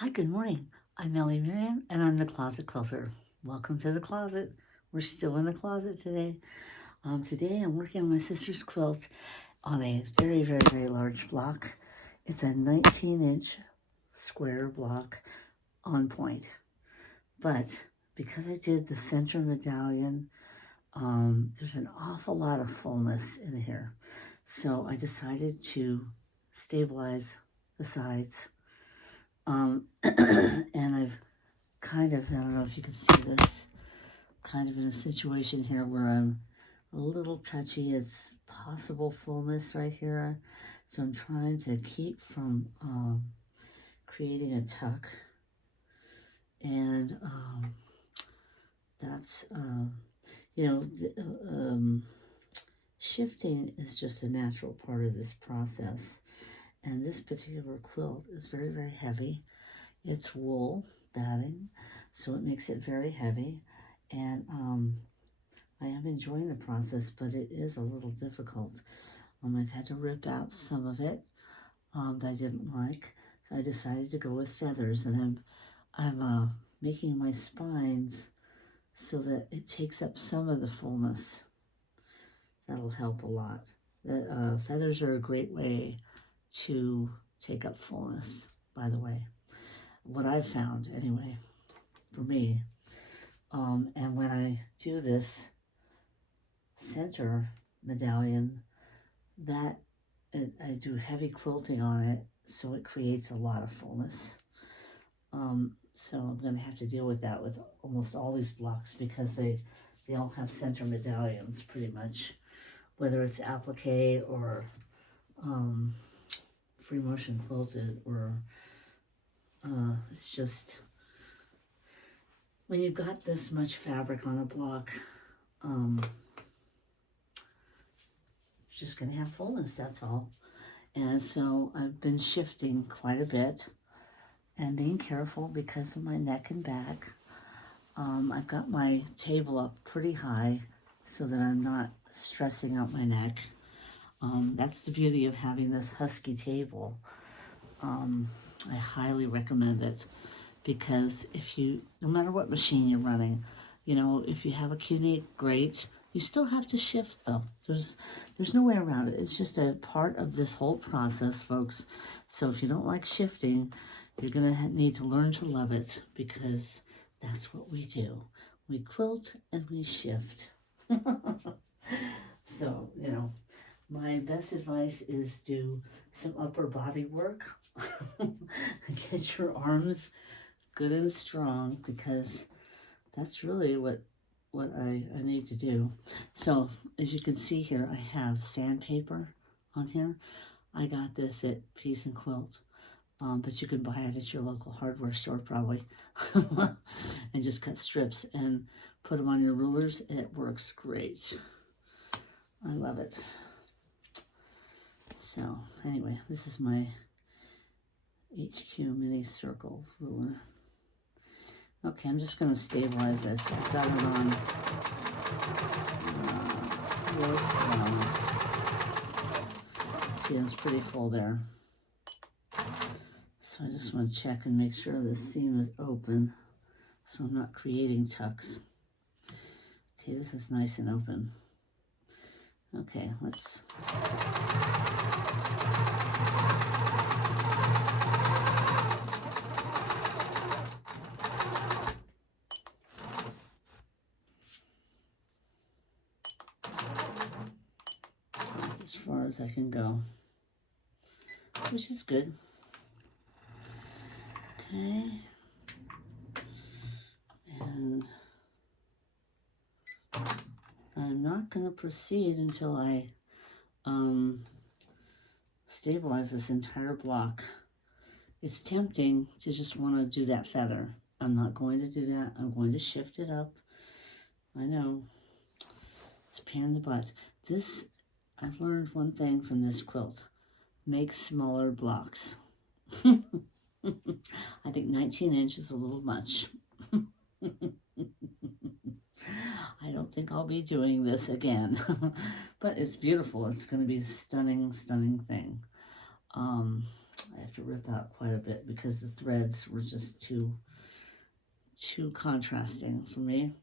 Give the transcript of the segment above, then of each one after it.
Hi, good morning. I'm Melly Miriam, and I'm the Closet Quilter. Welcome to the closet. We're still in the closet today. Today I'm working on my sister's quilt on a very, very, very large block. It's a 19-inch square block on point. But because I did the center medallion, there's an awful lot of fullness in here. So I decided to stabilize the sides. And I've I don't know if you can see this, kind of in a situation here where I'm a little touchy. It's possible fullness right here. So I'm trying to keep from creating a tuck. And that's, shifting is just a natural part of this process. And this particular quilt is very, very heavy. It's wool batting, so it makes it very heavy. And I am enjoying the process, but it is a little difficult. I've had to rip out some of it that I didn't like. So I decided to go with feathers, and I'm making my spines so that it takes up some of the fullness. That'll help a lot. Feathers are a great way to take up fullness, by the way. What I've found, anyway, for me. And when I do this center medallion, I do heavy quilting on it, so it creates a lot of fullness. So I'm going to have to deal with that with almost all these blocks because they all have center medallions pretty much, whether it's applique or free motion quilted, or it's just, when you've got this much fabric on a block, it's just going to have fullness, that's all. And so I've been shifting quite a bit and being careful because of my neck and back. I've got my table up pretty high so that I'm not stressing out my neck. That's the beauty of having this husky table. I highly recommend it because no matter what machine you're running, if you have a Q-knit, great. You still have to shift though. There's no way around it. It's just a part of this whole process, folks. So if you don't like shifting, you're gonna need to learn to love it because that's what we do. We quilt and we shift. So, my best advice is do some upper body work. Get your arms good and strong because that's really what I need to do. So as you can see here, I have sandpaper on here. I got this at Peace and Quilt, but you can buy it at your local hardware store probably. And just cut strips and put them on your rulers. It works great. I love it. So anyway, this is my HQ mini circle ruler. Okay, I'm just going to stabilize this. I've got it on this. See, it's pretty full there. So I just want to check and make sure the seam is open so I'm not creating tucks. Okay, this is nice and open. Okay, let's... That's as far as I can go, which is good. Okay. And I'm not going to proceed until I stabilize this entire block. It's tempting to just want to do that feather. I'm not going to do that. I'm going to shift it up. I know. It's a pain in the butt. I've learned one thing from this quilt. Make smaller blocks. I think 19 inches is a little much. I don't think I'll be doing this again. But it's beautiful. It's going to be a stunning, stunning thing. I have to rip out quite a bit because the threads were just too contrasting for me.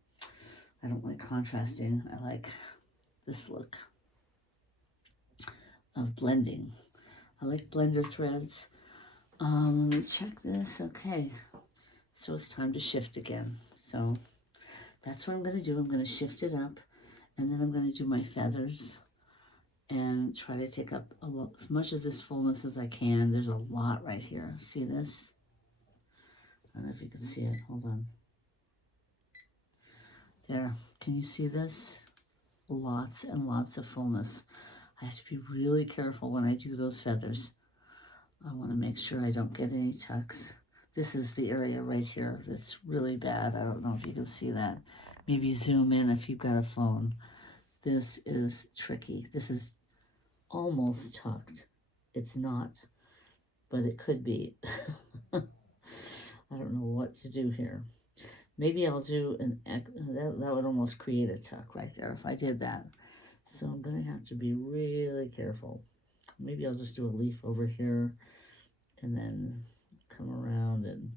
I don't like contrasting. I like this look of blending. I like blender threads. Let me check this. Okay, so it's time to shift again. So that's what I'm going to do. I'm going to shift it up, and then I'm going to do my feathers and try to take up as much of this fullness as I can. There's a lot right here. See this? I don't know if you can see it. Hold on. There. Can you see this? Lots and lots of fullness. I have to be really careful when I do those feathers. I want to make sure I don't get any tucks. This is the area right here that's really bad. I don't know if you can see that. Maybe zoom in if you've got a phone. This is tricky. This is almost tucked. It's not, but it could be. I don't know what to do here. Maybe I'll do that would almost create a tuck right there if I did that. So I'm going to have to be really careful. Maybe I'll just do a leaf over here and then come around and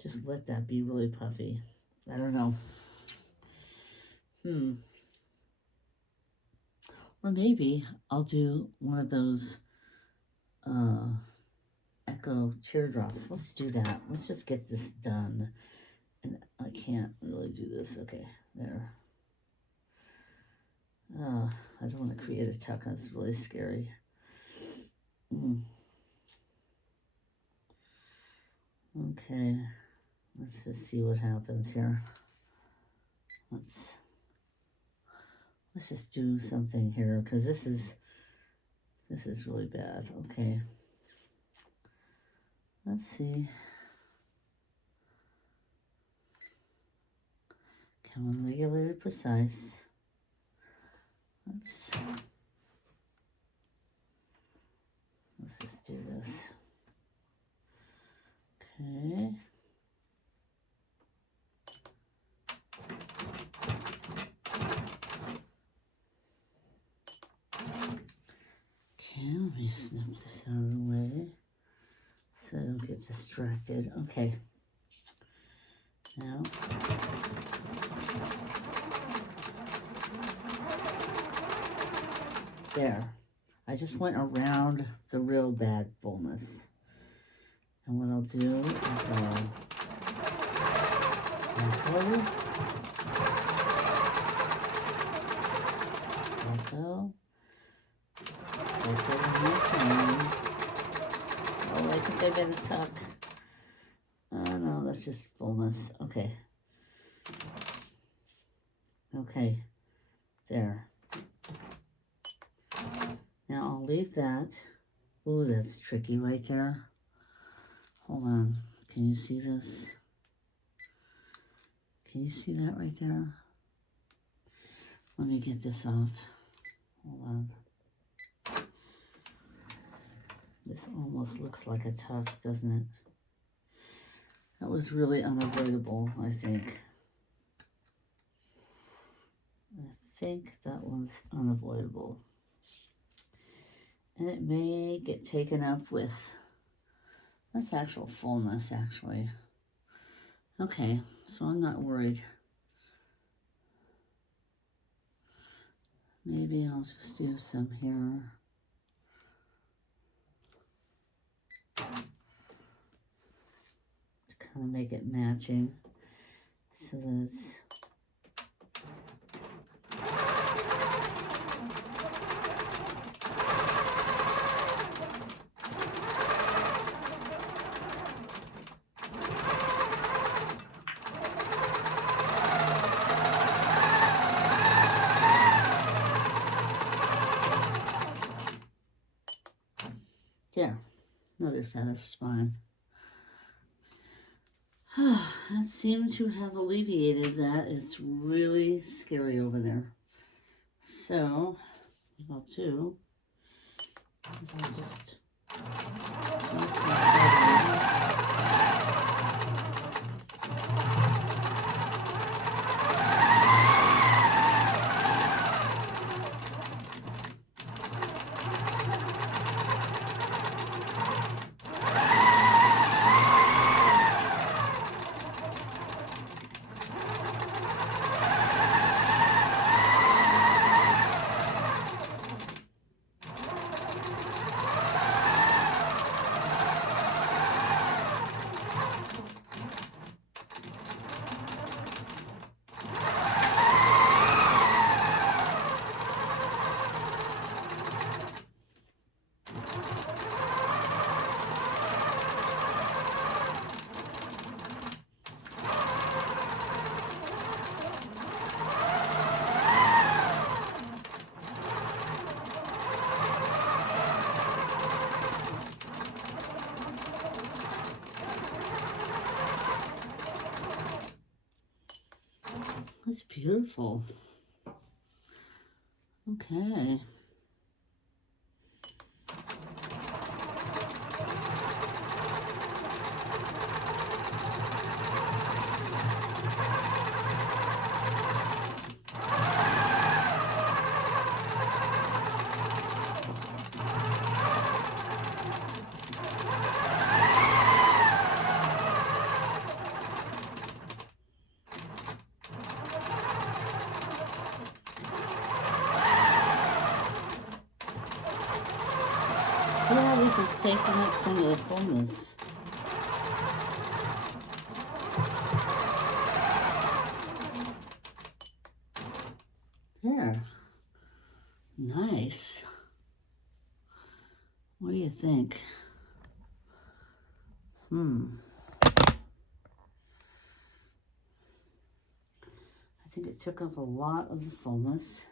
just let that be really puffy. I don't know. Or maybe I'll do one of those echo teardrops. Let's do that. Let's just get this done. And I can't really do this. Okay, there. I don't want to create a tuck. That's really scary. Okay, let's just see what happens here. Let's just do something here because this is really bad. Okay, let's see. Come on, regulated, precise. Let's just do this. Okay. Okay, let me snip this out of the way so I don't get distracted. Okay. Now, there. I just went around the real bad fullness. And what I'll do is I'll go. Oh, I think I made a tuck. Oh, no, that's just fullness. Okay. Okay. There. Now I'll leave that. Ooh, that's tricky right there. Hold on. Can you see this? Can you see that right there? Let me get this off. Hold on. This almost looks like a tuck, doesn't it? That was really unavoidable, I think. I think that was unavoidable. And it may get taken up with, that's actual fullness, actually. Okay, so I'm not worried. Maybe I'll just do some here. To kind of make it matching. So that it's yeah, another feather spine. That seemed to have alleviated that. It's really scary over there. So, what I'll do is I'll just do some feathering. That's beautiful. Okay. Yeah, this is taking up some of the fullness. There. Nice. What do you think? I think it took up a lot of the fullness.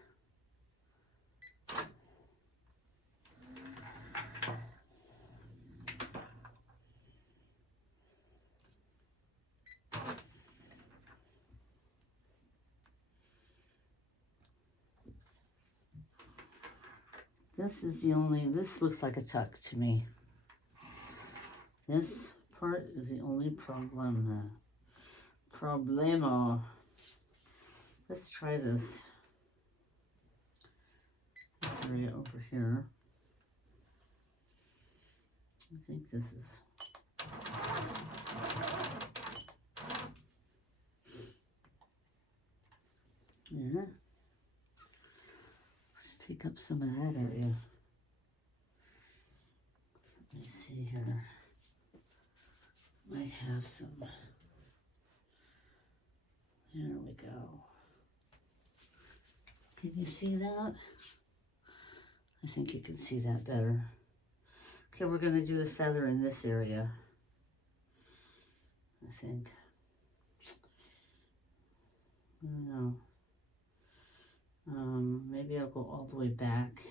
This looks like a tuck to me. This part is the only problemo. Let's try this area over here. I think this is... Yeah. Let's take up some of that area. Let me see here. Might have some. There we go. Can you see that? I think you can see that better. Okay, we're going to do the feather in this area, I think. I don't know. Maybe I'll go all the way back.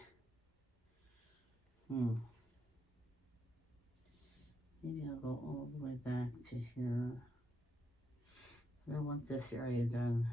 Maybe I'll go all the way back to here. I don't want this area done.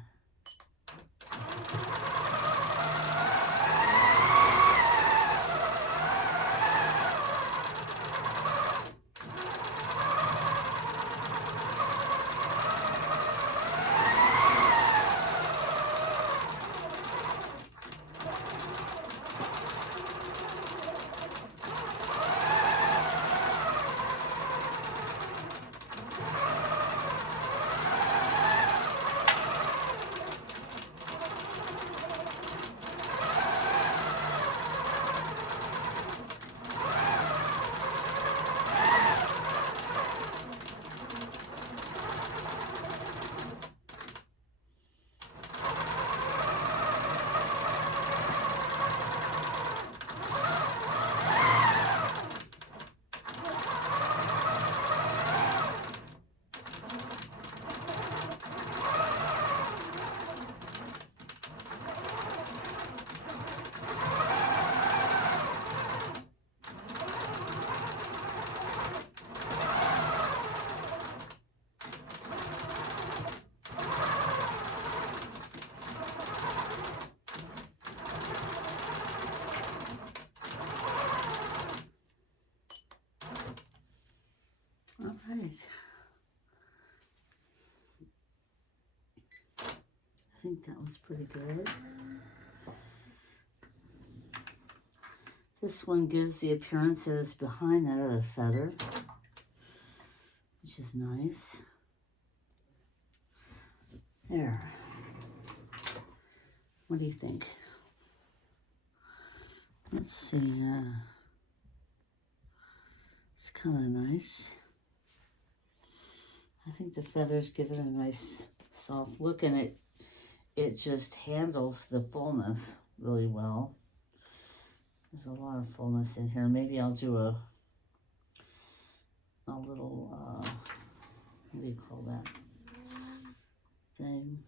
I think that was pretty good. This one gives the appearance that it's behind that other feather, which is nice. There. What do you think? Let's see. It's kind of nice. I think the feathers give it a nice soft look, and it just handles the fullness really well. There's a lot of fullness in here. Maybe I'll do a little, what do you call that thing?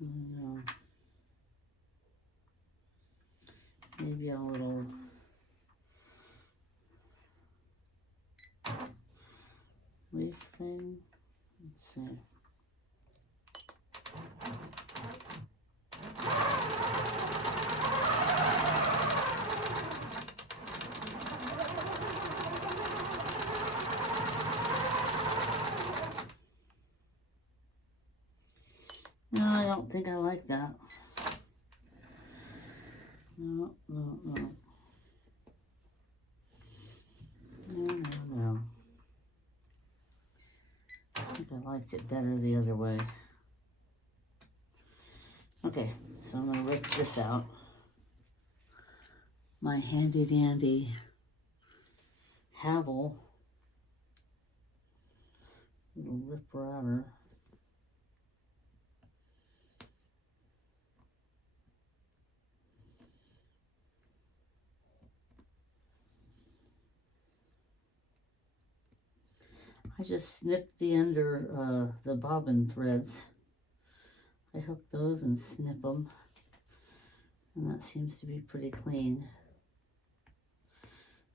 I don't know. Maybe a little leaf thing. Let's see. don't think I like that. No, no, no. No, no, no. I think I liked it better the other way. Okay, so I'm going to rip this out. My handy dandy Havel little rip router. I just snipped the under the bobbin threads. I hook those and snip them, and that seems to be pretty clean.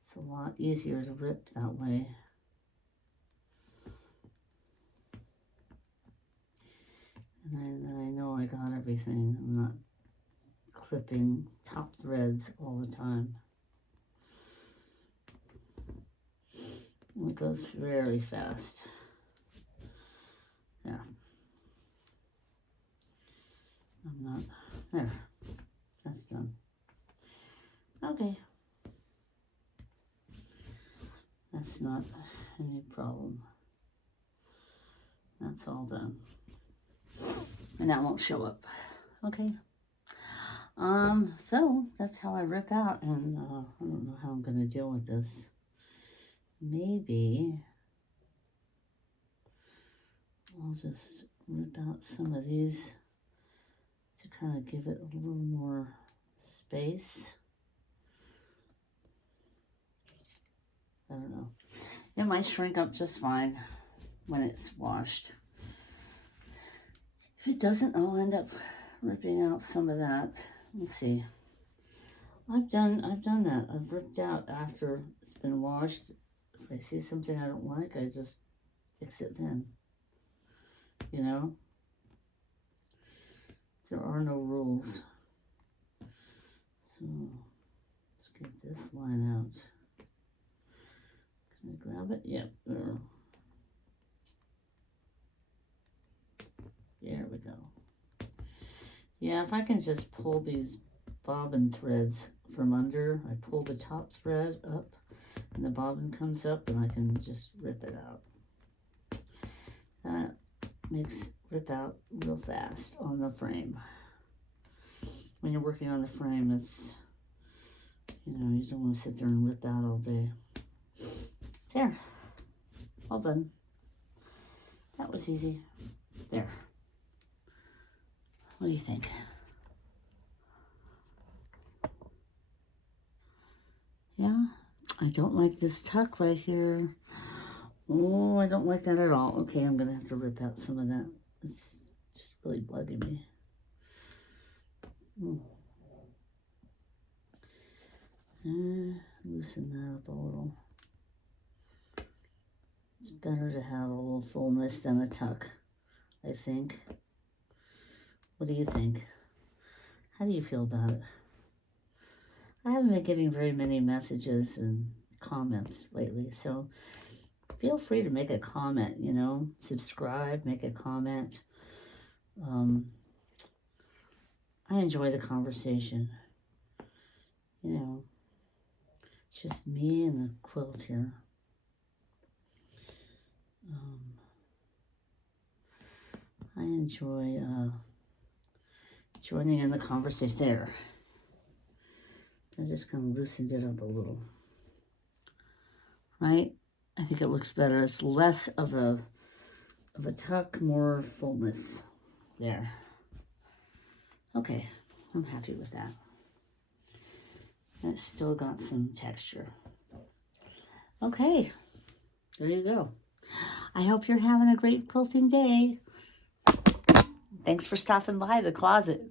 It's a lot easier to rip that way. And then I know I got everything. I'm not clipping top threads all the time. And it goes very fast. There. I'm not, there. That's done. Okay. That's not any problem. That's all done. And that won't show up. Okay. So that's how I rip out, and I don't know how I'm going to deal with this. Maybe I'll just rip out some of these to kind of give it a little more space. I don't know. It might shrink up just fine when it's washed. If it doesn't, I'll end up ripping out some of that. Let's see. I've done that. I've ripped out after it's been washed. If I see something I don't like, I just fix it then. You know? There are no rules. So, let's get this line out. Can I grab it? Yep, there. There we go. Yeah, if I can just pull these bobbin threads from under, I pull the top thread up and the bobbin comes up, and I can just rip it out. That makes rip out real fast on the frame. When you're working on the frame, it's, you know, you don't want to sit there and rip out all day. There, all done. That was easy. There. What do you think? Yeah, I don't like this tuck right here. Oh, I don't like that at all. Okay, I'm going to have to rip out some of that. It's just really bugging me. Loosen that up a little. It's better to have a little fullness than a tuck, I think. What do you think? How do you feel about it? I haven't been getting very many messages and comments lately, so feel free to make a comment, you know, subscribe, make a comment. I enjoy the conversation. You know, it's just me and the quilt here. I enjoy joining in the conversation there. I just kind of loosened it up a little. Right? I think it looks better. It's less of a tuck, more fullness there. Okay, I'm happy with that. And it's still got some texture. Okay, there you go. I hope you're having a great quilting day. Thanks for stopping by the closet.